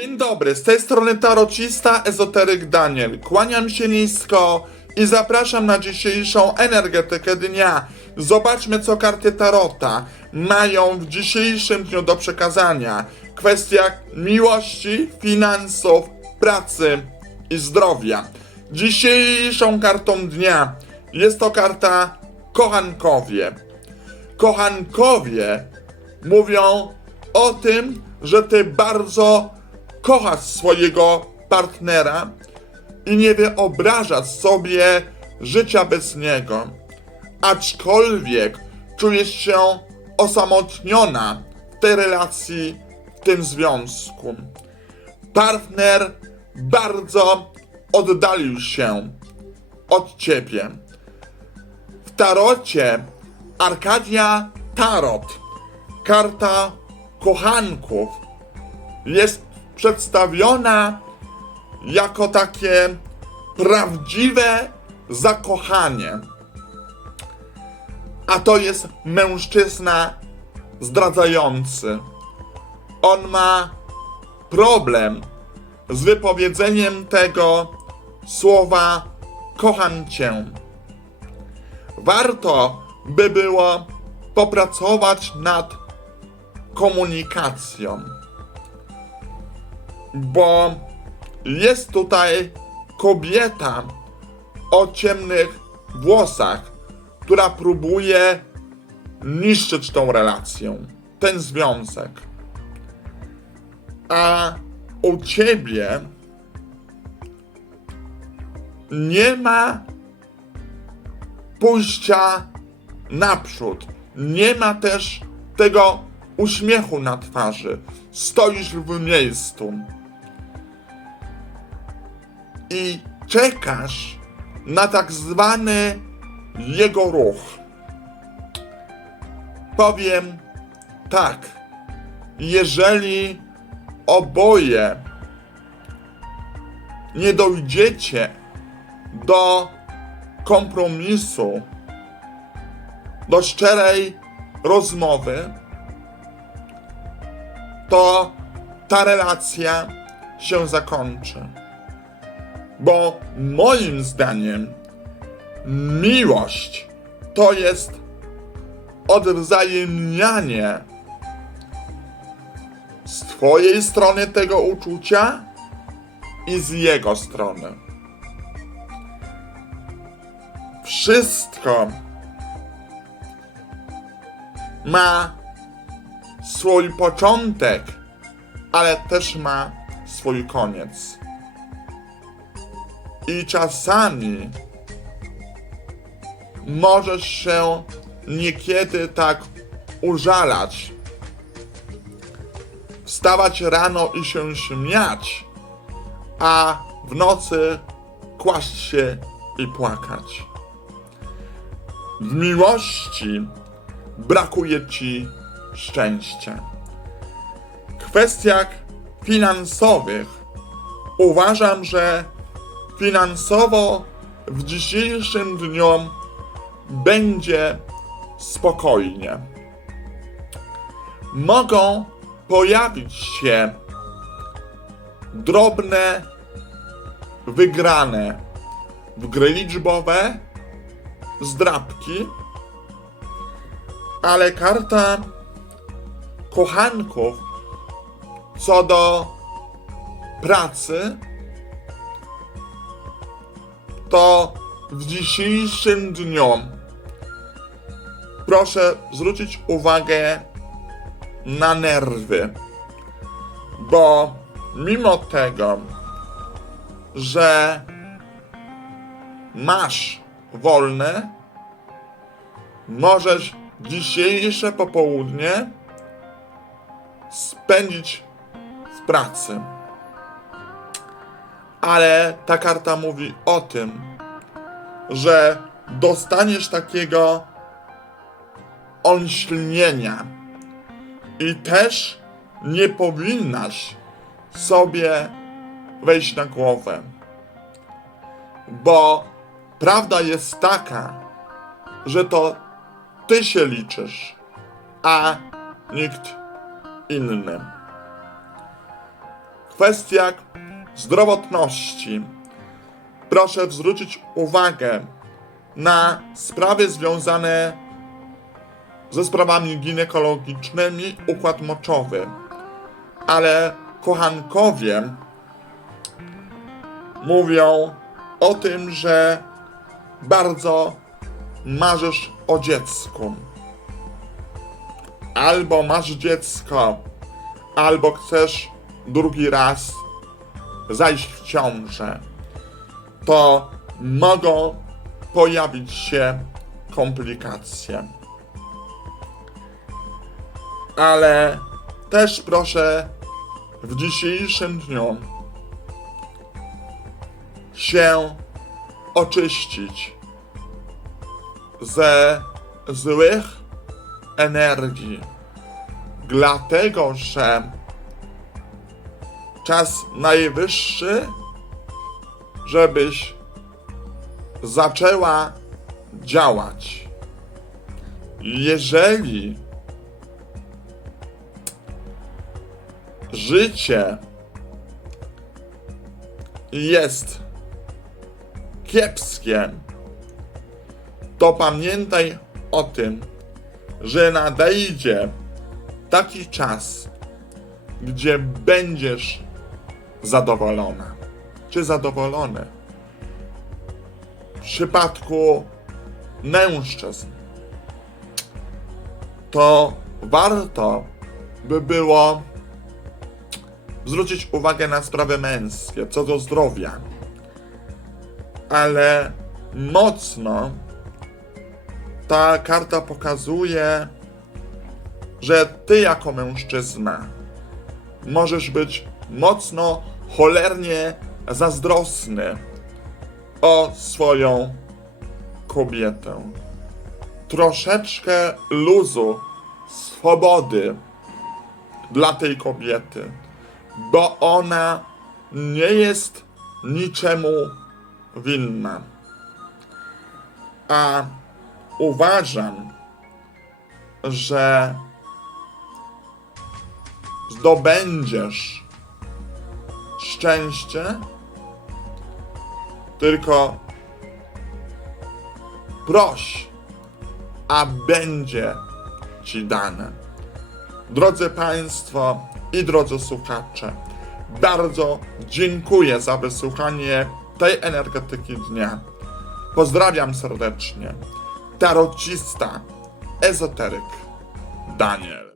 Dzień dobry, z tej strony tarocista ezoteryk Daniel. Kłaniam się nisko i zapraszam na dzisiejszą energetykę dnia. Zobaczmy, co karty tarota mają w dzisiejszym dniu do przekazania. Kwestia miłości, finansów, pracy i zdrowia. Dzisiejszą kartą dnia jest to karta kochankowie. Kochankowie mówią o tym, że ty bardzo kochasz swojego partnera i nie wyobrażasz sobie życia bez niego. Aczkolwiek czujesz się osamotniona w tej relacji, w tym związku. Partner bardzo oddalił się od ciebie. W tarocie Arkadia Tarot, karta kochanków, jest przedstawiona jako takie prawdziwe zakochanie. A to jest mężczyzna zdradzający. On ma problem z wypowiedzeniem tego słowa kocham cię. Warto by było popracować nad komunikacją, bo jest tutaj kobieta o ciemnych włosach, która próbuje niszczyć tą relację, ten związek. A u ciebie nie ma pójścia naprzód. Nie ma też tego uśmiechu na twarzy. Stoisz w miejscu. I czekasz na tak zwany jego ruch. Powiem tak. Jeżeli oboje nie dojdziecie do kompromisu, do szczerej rozmowy, to ta relacja się zakończy. Bo moim zdaniem miłość to jest odwzajemnianie z Twojej strony tego uczucia i z jego strony. Wszystko ma swój początek, ale też ma swój koniec. I czasami możesz się niekiedy tak użalać, wstawać rano i się śmiać, a w nocy kłaść się i płakać. W miłości brakuje ci szczęścia. W kwestiach finansowych uważam, że finansowo w dzisiejszym dniu będzie spokojnie. Mogą pojawić się drobne wygrane w gry liczbowe, zdrabki, ale karta kochanków co do pracy to w dzisiejszym dniu proszę zwrócić uwagę na nerwy, bo mimo tego, że masz wolne, możesz dzisiejsze popołudnie spędzić w pracy. Ale ta karta mówi o tym, że dostaniesz takiego olśnienia i też nie powinnaś sobie wejść na głowę. Bo prawda jest taka, że to ty się liczysz, a nikt inny. kwestiach zdrowotności proszę zwrócić uwagę na sprawy związane ze sprawami ginekologicznymi, układ moczowy. Ale kochankowie mówią o tym, że bardzo marzysz o dziecku. Albo masz dziecko, albo chcesz drugi raz zajść w ciążę. To mogą pojawić się komplikacje. Ale też proszę w dzisiejszym dniu się oczyścić ze złych energii. Dlatego, że czas najwyższy, żebyś zaczęła działać. Jeżeli życie jest kiepskie, to pamiętaj o tym, że nadejdzie taki czas, gdzie będziesz zadowolona czy zadowolony. W przypadku mężczyzn to warto by było zwrócić uwagę na sprawy męskie, co do zdrowia. Ale mocno ta karta pokazuje, że ty jako mężczyzna możesz być mocno, cholernie zazdrosny o swoją kobietę. Troszeczkę luzu, swobody dla tej kobiety, bo ona nie jest niczemu winna. A uważam, że zdobędziesz szczęście, tylko proś, a będzie ci dane. Drodzy Państwo i drodzy słuchacze, bardzo dziękuję za wysłuchanie tej energetyki dnia. Pozdrawiam serdecznie. Tarocista, ezoteryk Daniel.